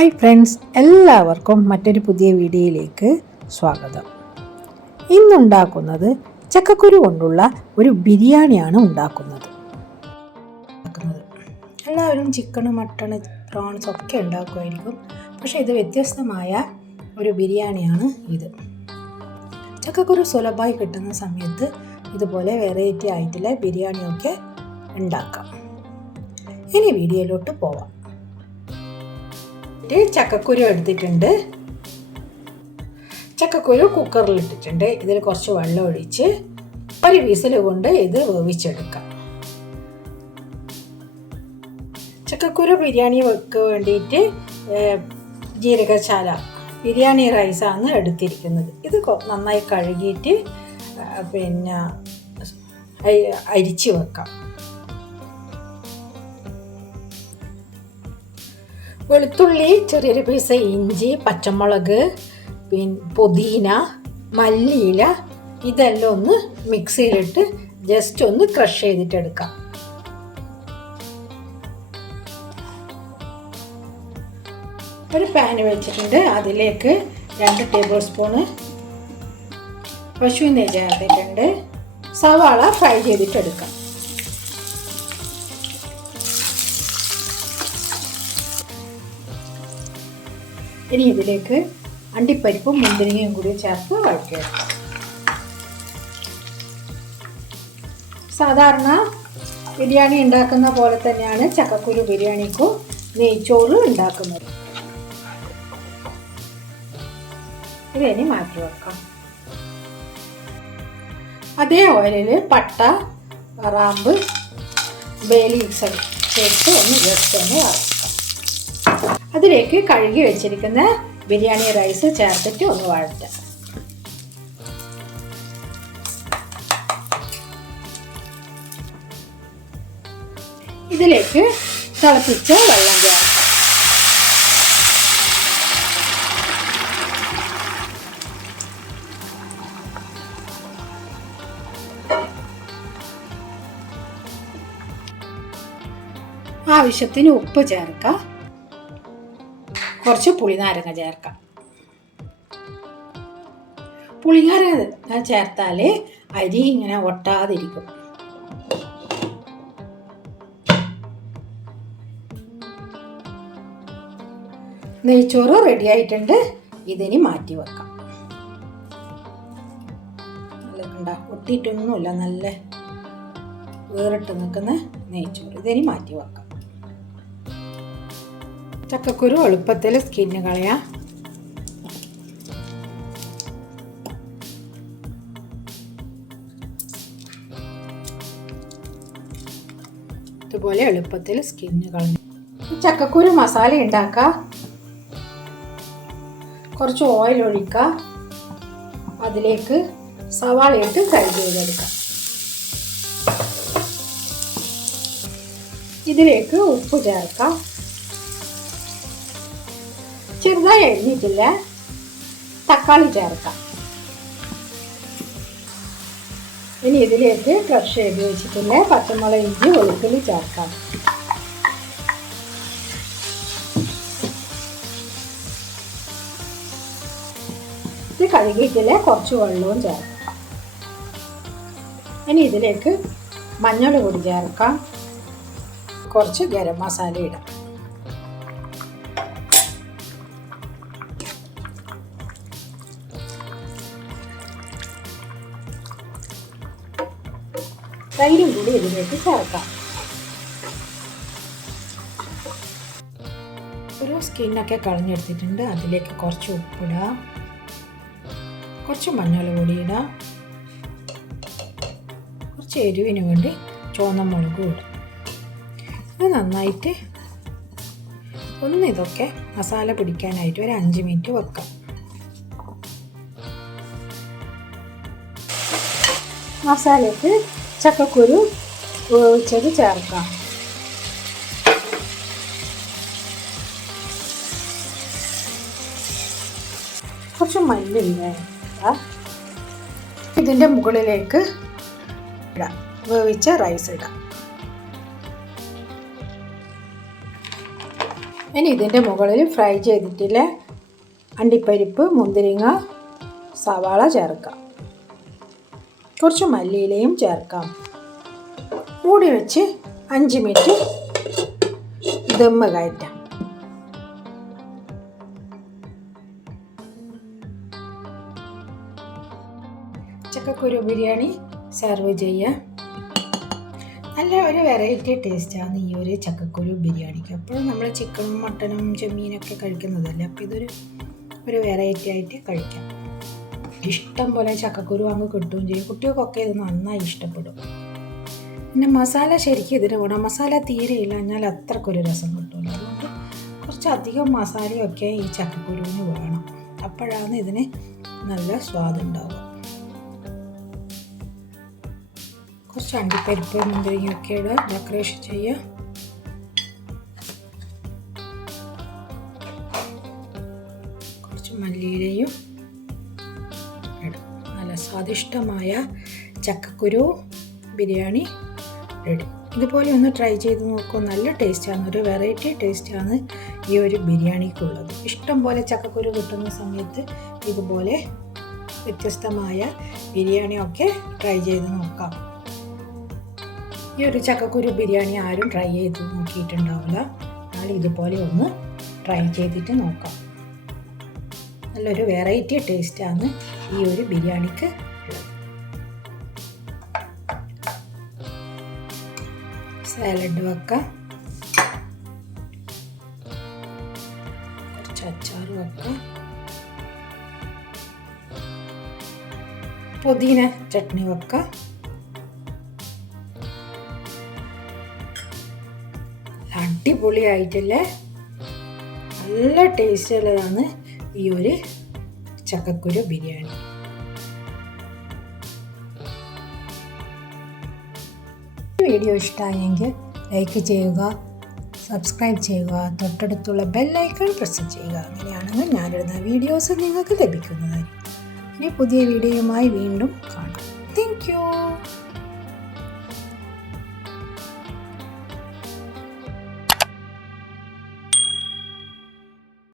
Hi friends എല്ലാവർക്കും മറ്റൊരു പുതിയ വീഡിയോയിലേക്ക് സ്വാഗതം. ഇന്നുണ്ടാക്കുന്നത് ചക്കക്കുരു കൊണ്ടുള്ള ഒരു ബിരിയാണിയാണ് ഉണ്ടാക്കുന്നത്. എല്ലാവരും ചിക്കൻ മട്ടൺ പ്രോൺസ് ഒക്കെ ഉണ്ടാക്കുമായിരിക്കും. പക്ഷേ ഇത് വ്യത്യസ്തമായ ഒരു ബിരിയാണിയാണ് ഇത്. ചക്കക്കുരു സുലഭമായി കിട്ടുന്ന സമയത്ത് ഇതുപോലെ വെറൈറ്റി ആയിട്ടുള്ള ബിരിയാണിയൊക്കെ ഉണ്ടാക്കാം. ഇനി വീഡിയോയിലോട്ട് പോവാം. ഇട്ട് ചക്കക്കുരു എടുത്തിട്ടുണ്ട്. ചക്കക്കുരു കുക്കറിൽ ഇട്ടിട്ടുണ്ട്. ഇതിൽ കുറച്ച് വെള്ളം ഒഴിച്ച് ഒരു വിസിൽ കൊണ്ട് ഇത് വേവിച്ചെടുക്കാം. ചക്കക്കുരു ബിരിയാണി വെക്ക് വേണ്ടിയിട്ട് ജീരകശാല ബിരിയാണി റൈസാണ് എടുത്തിരിക്കുന്നത്. ഇത് നന്നായി കഴുകിയിട്ട് പിന്നെ അരിച്ച് വെക്കാം. വെളുത്തുള്ളി ചെറിയൊരു പീസ് ഇഞ്ചി പച്ചമുളക് പിന്നെ പുതിന മല്ലിയില ഇതെല്ലാം ഒന്ന് മിക്സിയിലിട്ട് ജസ്റ്റ് ഒന്ന് ക്രഷ് ചെയ്തിട്ടെടുക്കാം ഒരു പാന് വെച്ചിട്ടുണ്ട്. അതിലേക്ക് രണ്ട് ടേബിൾ സ്പൂണ് പശുവിന്റെ ചേർത്തിട്ടുണ്ട്. സവാള ഫ്രൈ ചെയ്തിട്ടെടുക്കാം ഇനി ഇതിലേക്ക് അണ്ടിപ്പരിപ്പും മുന്തിരിങ്ങയും കൂടി ചേർത്ത് വഴറ്റുക. സാധാരണ ബിരിയാണി ഉണ്ടാക്കുന്ന പോലെ തന്നെയാണ് ചക്കക്കുരു ബിരിയാണിക്കും നെയ്ച്ചോറ് ഉണ്ടാക്കുന്നത്. ഇതിനി മാറ്റി വെക്കാം. അതേ ഓയിലിൽ പട്ട റാമ്പ് ബേലീക്സ് ചേർത്ത് ഒന്ന് ജസ്റ്റ് ഒന്ന് വറക്കാം അതിലേക്ക് കഴുകി വെച്ചിരിക്കുന്ന ബിരിയാണി റൈസ് ചേർത്തിട്ട് ഒന്ന് വഴറ്റാം ഇതിലേക്ക് തിളപ്പിച്ച വെള്ളം ചേർക്കാം. ആവശ്യത്തിന് ഉപ്പ് ചേർക്കാം. കുറച്ച് പുളിനാരങ്ങ ചേർക്കാം. പുളിനാരങ്ങ ചേർത്താൽ അരി ഇങ്ങനെ ഒട്ടാതിരിക്കും. നെയ്ച്ചോറ് റെഡി ആയിട്ടുണ്ട്. ഇതിനി മാറ്റി വെക്കാം. നല്ല കണ്ട ഒട്ടിയിട്ടൊന്നുമില്ല നല്ല വേറിട്ട് നിൽക്കുന്ന നെയ്ച്ചോറ്. ഇതിനി മാറ്റി വെക്കാം. ചക്കക്കുരു എളുപ്പത്തിൽ സ്കിന്ന് കളയാം. ഇതുപോലെ എളുപ്പത്തിൽ സ്കിന്ന് കളഞ്ഞു. ചക്കക്കുരു മസാല ഉണ്ടാക്കുക. കുറച്ച് ഓയിൽ ഒഴിക്കുക. അതിലേക്ക് സവാള ഇട്ട് ഫ്രൈ ചെയ്തെടുക്കാം ഇതിലേക്ക് ഉപ്പ് ചേർക്കാം. ചെറുതായി അരിഞ്ഞിട്ടില്ല തക്കാളി ചേർക്കാം. ഇനി ഇതിലേക്ക് ക്രഷ് ചെയ്ത് വെച്ചിട്ടുള്ള പച്ചമുളക് ഇഞ്ചി വെളുത്തുള്ളി ചേർക്കാം. ഇത് കഴുകിയിട്ടില്ല. കുറച്ച് വെള്ളവും ചേർക്കാം. ഇനി ഇതിലേക്ക് മഞ്ഞൾ പൊടി ചേർക്കാം. കുറച്ച് ഗരം മസാല ഇടാം. തൈരും കൂടി ഇതിലേക്ക് ചേർക്കാം. ഒരു സ്കിന്നൊക്കെ കളഞ്ഞെടുത്തിട്ടുണ്ട്. അതിലേക്ക് കുറച്ച് ഉപ്പിടാം. കുറച്ച് മഞ്ഞൾ പൊടി ഇടാം. കുറച്ച് എരിവിന് വേണ്ടി ചുവന്ന മുളകും ഇടാം. ഇത് നന്നായിട്ട് ഒന്ന് ഇതൊക്കെ മസാല പിടിക്കാനായിട്ട് ഒരു അഞ്ച് മിനിറ്റ് വെക്കാം. മസാലയ്ക്ക് ചക്കക്കുരു വേവിച്ചത് ചേർക്കാം. കുറച്ച് മല്ലില്ല ഇതിന്റെ മുകളിലേക്ക് ഇടാം. വേവിച്ച റൈസ് ഇടാം. ഇനി ഇതിന്റെ മുകളിൽ ഫ്രൈ ചെയ്തിട്ടില്ല? അണ്ടിപ്പരിപ്പ് മുന്തിരിങ്ങ സവാള ചേർക്കാം. കുറച്ച് മല്ലിയിലയും ചേർക്കാം. മൂടി വെച്ച് അഞ്ച് മിനിറ്റ് ദമ്മ് കയറ്റാം. ചക്കക്കുരു ബിരിയാണി സെർവ് ചെയ്യാം. നല്ല ഒരു വെറൈറ്റി ടേസ്റ്റാണ് ഈ ഒരു ചക്കക്കുരു ബിരിയാണിക്ക്. അപ്പോഴും നമ്മൾ ചിക്കനും മട്ടനും ചെമ്മീനൊക്കെ കഴിക്കുന്നതല്ലേ? അപ്പോൾ ഇതൊരു ഒരു വെറൈറ്റി ആയിട്ട് കഴിക്കാം. ഇഷ്ടം പോലെ ചക്കക്കുരു അങ്ങ് കിട്ടുകയും ചെയ്യും. കുട്ടികൾക്കൊക്കെ ഇത് നന്നായി ഇഷ്ടപ്പെടും. പിന്നെ മസാല ശരിക്കും ഇതിന് വേണം മസാല തീരെ ഇല്ല എന്നാൽ അത്രക്കൊരു രസം കിട്ടില്ല അതുകൊണ്ട് കുറച്ചധികം മസാലയൊക്കെ ഈ ചക്കക്കുരുവിന് വേണം. അപ്പോഴാണ് ഇതിന് നല്ല സ്വാദുണ്ടാവുക കുറച്ച് അണ്ടിപ്പരിപ്പ് മുന്തിരിങ്ങയൊക്കെ ഇടുക ഡെക്കറേഷൻ ചെയ്യുക. സ്വാദിഷ്ടമായ ചക്കക്കുരു ബിരിയാണി റെഡി. ഇതുപോലെ ഒന്ന് ട്രൈ ചെയ്ത് നോക്കൂ. നല്ല ടേസ്റ്റാണ്. ഒരു വെറൈറ്റി ടേസ്റ്റാണ് ഈ ഒരു ബിരിയാണിക്കുള്ളത്. ഇഷ്ടം പോലെ ചക്കക്കുരു കിട്ടുന്ന സമയത്ത് ഇതുപോലെ വ്യത്യസ്തമായ ബിരിയാണിയൊക്കെ ട്രൈ ചെയ്ത് നോക്കാം. ഈ ഒരു ചക്കക്കുരു ബിരിയാണി ആരും ട്രൈ ചെയ്ത് നോക്കിയിട്ടുണ്ടാവില്ല. എന്നാൽ ഇതുപോലെ ഒന്ന് ട്രൈ ചെയ്തിട്ട് നോക്കാം. നല്ലൊരു വെറൈറ്റി ടേസ്റ്റാണ് ഈ ഒരു ബിരിയാണിക്ക് സാലഡ് വെക്കാം. കുറച്ച് അച്ചാർ വെക്കാം. പുതിന ചട്നി വെക്കാം. അടിപൊളിയായിട്ടല്ലേ? നല്ല ടേസ്റ്റ് ഉള്ളതാണ് ഈ ഒരു ചക്കക്കുരു ബിരിയാണി. വീഡിയോ ഇഷ്ടമായെങ്കിൽ ലൈക്ക് ചെയ്യുക സബ്സ്ക്രൈബ് ചെയ്യുക തൊട്ടടുത്തുള്ള ബെല്ലൈക്കൺ പ്രസ് ചെയ്യുക. അങ്ങനെയാണെങ്കിൽ ഞാനിടുന്ന വീഡിയോസ് നിങ്ങൾക്ക് ലഭിക്കുന്നതായിരിക്കും. ഇനി പുതിയ വീഡിയോയുമായി വീണ്ടും കാണാം. താങ്ക്